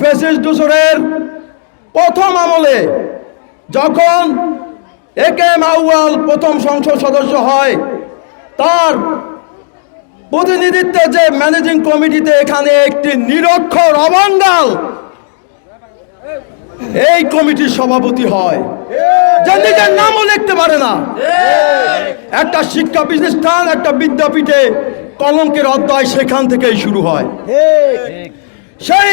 ফেসিস দূষণের প্রথম আমলে যখন এ কে মাউয়াল প্রথম সংসদ সদস্য হয় তার প্রতিনিধিত্বে যে ম্যানেজিং কমিটিতে এখানে একটি নিরক্ষর অবাঙ্গাল এই কমিটির সভাপতি হয়। যে নিজের নামও লিখতে পারে না। একটা শিক্ষা প্রতিষ্ঠান একটা বিদ্যাপীঠে কলঙ্কের অধ্যায় সেখান থেকেই শুরু হয়। সেই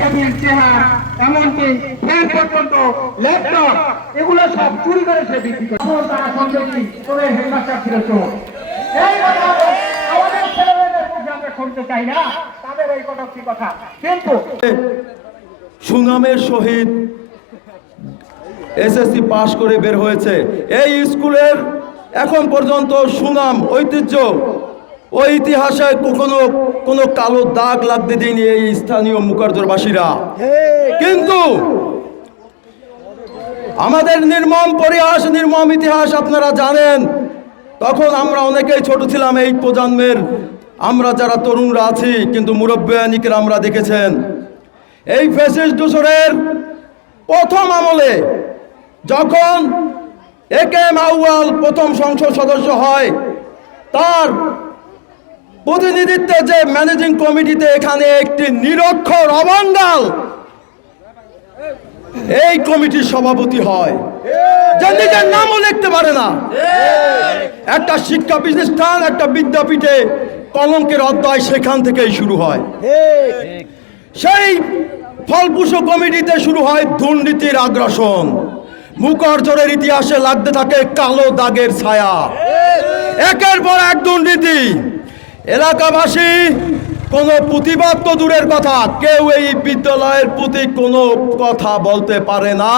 ক্যাবিনেট চেয়ার এমনকি ফ্যান পর্যন্ত ল্যাপটপ এগুলো সব চুরি করে সে বিক্রি করে। তারা সন্দেহী করে হেডমাস্টার ছিল চোর। এই কথা আমাদের ছেলেমেয়েদের মুখে আমরা শুনতে চাই না তাদের এই কটকটি কথা? কিন্তু সুনামের সহিত এসএসসি পাশ করে বের হয়েছে। এই স্কুলের এখন পর্যন্ত সুনাম ঐতিহ্য ওই ইতিহাসে কখনো কোনো কালো দাগ লাগতে দেয়নি এই স্থানীয় মুখার্জরবাসীরা কিন্তু আমাদের নির্মম পরিহাস নির্মম ইতিহাস আপনারা জানেন। তখন আমরা অনেকেই ছোট ছিলাম এই প্রজন্মের। আমরা যারা তরুণরা আছি কিন্তু মুরব্বানিকের আমরা দেখেছেন। এই ফেসিস দূষণের প্রথম আমলে যখন এ কে মাউয়াল প্রথম সংসদ সদস্য হয় তার প্রতিনিধিত্বে যে ম্যানেজিং কমিটিতে এখানে একটি নিরক্ষর অবাঙ্গাল এই কমিটির সভাপতি হয়। যে নিজের নামও লিখতে পারে না। একটা শিক্ষা প্রতিষ্ঠান, একটা বিদ্যাপীঠে কলঙ্কের অধ্যায় সেখান থেকেই শুরু হয়। সেই ফলপুষো কমিটিতে শুরু হয় দুর্নীতির আগ্রাসন। মুখর্জরের ইতিহাসে লাগতে থাকে কালো দাগের ছায়া। একের পর এক দুর্নীতি। এলাকাবাসী, কোনো প্রতিবাদ তো দূরের কথা, কেউ এই বিদ্যালয়ের প্রতি কোনো কথা বলতে পারে না।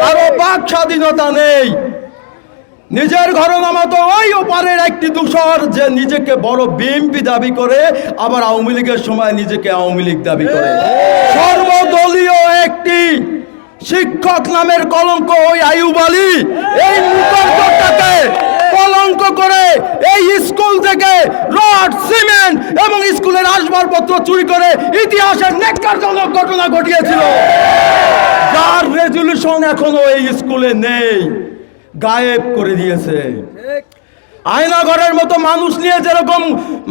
কারও বাক স্বাধীনতা নেই। নিজের ঘরনা মতো ওই ওপারের একটি দূষর যে নিজেকে বড় বিএমপি দাবি করে, আবার আওয়ামী লীগের সময় নিজেকে আওয়ামী লীগ দাবি করে। সর্বদলীয় একটি শিক্ষক নামের কলঙ্ক ওই আয়ুব আলী, এই কলঙ্ক করে এই স্কুল থেকে রড সিমেন্ট এবং স্কুলের আসবাবপত্র চুরি করে ইতিহাসের নেককারজনক ঘটনা ঘটিয়েছিল। যার রেজলিউশন এখনও এই স্কুলে নেই। গায়েব করে দিয়েছে। আয়নাঘরের মতো মানুষ নিয়ে যেরকম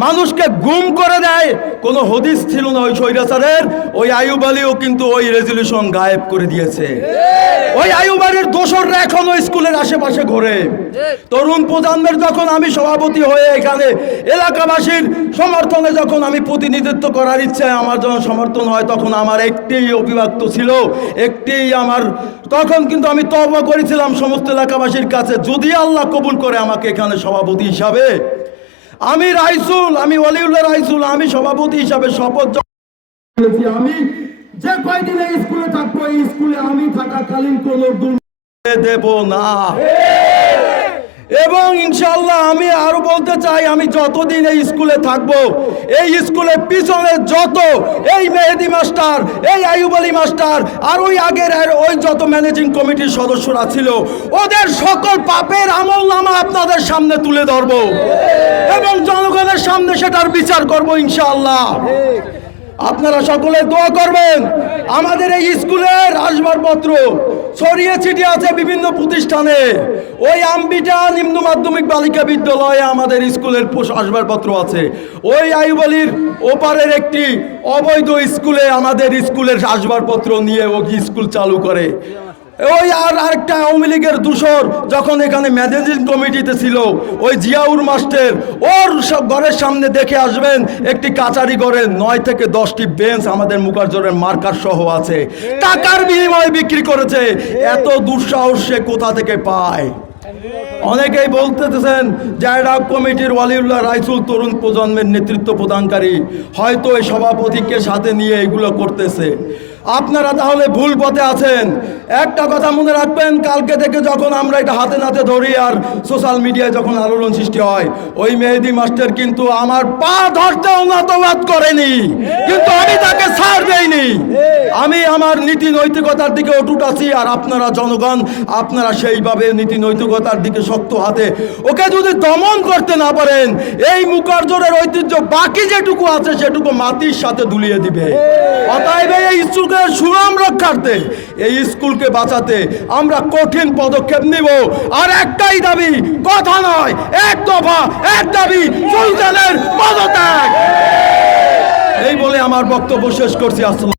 মানুষকে গুম করে দেয়, কোনো হদিস ছিল না ওই স্বৈরাচারের। ওই আয়ুব আলীও কিন্তু ওই রেজলিউশন গায়েব করে দিয়েছে। ওই আয়ুব আলীর দোসররা এখনও স্কুলের আশেপাশে ঘোরে। তরুণ প্রজন্মের যখন আমি সভাপতি হয়ে এখানে এলাকাবাসীর সমর্থনে যখন আমি প্রতিনিধিত্ব করার ইচ্ছে আমার যখন সমর্থন হয়, তখন আমার একটি অভিভক্ত ছিল। একটি আমার, তখন কিন্তু আমি তবা করেছিলাম সমস্ত এলাকাবাসীর কাছে। যদি আল্লাহ কবুল করে আমাকে এখানে সভাপতি হিসাবে। আমি রাইসুল আমি ওয়ালিউল্লাহ রাইসুল আমি সভাপতি হিসাবে শপথ আমি যে কয়দিন স্কুলে থাকব এই স্কুলে আমি থাকাকালীন কোন দেব না। এবং ইনশাল্লাহ আমি আরও বলতে চাই, আমি যতদিন এই স্কুলে থাকব, এই স্কুলের পিছনে যত এই মেহেদি মাস্টার, এই আয়ুব আলী মাস্টার, আর ওই আগের ওই যত ম্যানেজিং কমিটির সদস্যরা ছিল, ওদের সকল পাপের আমল নামা আপনাদের সামনে তুলে ধরব। এবং জনগণের সামনে সেটার বিচার করব ইনশাল্লাহ আপনারা সকলে দোয়া করবেন, আমাদের এই স্কুলের আসবাবপত্র ছড়িয়ে ছিটিয়ে আছে বিভিন্ন প্রতিষ্ঠানে। ওই আম্বিটা নিম্ন মাধ্যমিক বালিকা বিদ্যালয়ে আমাদের স্কুলের আসবাবপত্র আছে। ওই আইবলির ওপারের একটি অবৈধ স্কুলে আমাদের স্কুলের আসবাবপত্র নিয়ে ও স্কুল চালু করে? ওই আর আরেকটা আওয়ামী লীগের দূষর যখন এখানে ম্যানেজিং কমিটিতে ছিল, ওই জিয়াউর মাস্টার, ওর সব ঘরের সামনে দেখে আসবেন, একটি কাচারি ঘরে নয় থেকে দশটি বেঞ্চ আমাদের মুখার্জনের মার্কার সহ আছে। টাকার বিনিময়ে বিক্রি করেছে। এত দুঃসাহস সে কোথা থেকে পায়? অনেকেই বলতেছেন জায়রা কমিটির ওয়ালিউল্লাহ রাইসুল তরুণ প্রজন্মের নেতৃত্ব প্রদানকারী, হয়তো এই সভাপতিকে সাথে নিয়ে এগুলো করতেছে। আপনারা তাহলে ভুল পথে আছেন। একটা কথা মনে রাখবেন, কালকে থেকে যখন আমরা এটা হাতে নাতে ধরি আর সোশ্যাল মিডিয়ায় যখন আলোড়ন সৃষ্টি হয়, ওই মেহেদি মাস্টার কিন্তু আমার পা ধরতে অনাতবাদ করেনি। কিন্তু আমি তাকে ছাড় দেইনি। আমি আমার নীতি নৈতিকতার দিকে অটুট আছি আর আপনারা জনগণ, আপনারা সেইভাবে নীতি নৈতিকতার দিকে শক্ত হাতে। ওকে যদি দমন করতে না পারেন, এই মুখার্জনের ঐতিহ্য বাকি যেটুকু আছে সেটুকু মাটির সাথে দুলিয়ে দিবে। অতএব এই স্কুলকে সুনাম রক্ষার্থে এই স্কুলকে বাঁচাতে আমরা কঠিন পদক্ষেপ নিব। আর একটাই দাবি, কথা নয়, এক দফা, এক দাবি, সুলতানের পদত্যাগ। এই বলে আমার বক্তব্য শেষ করছি। আসসালাম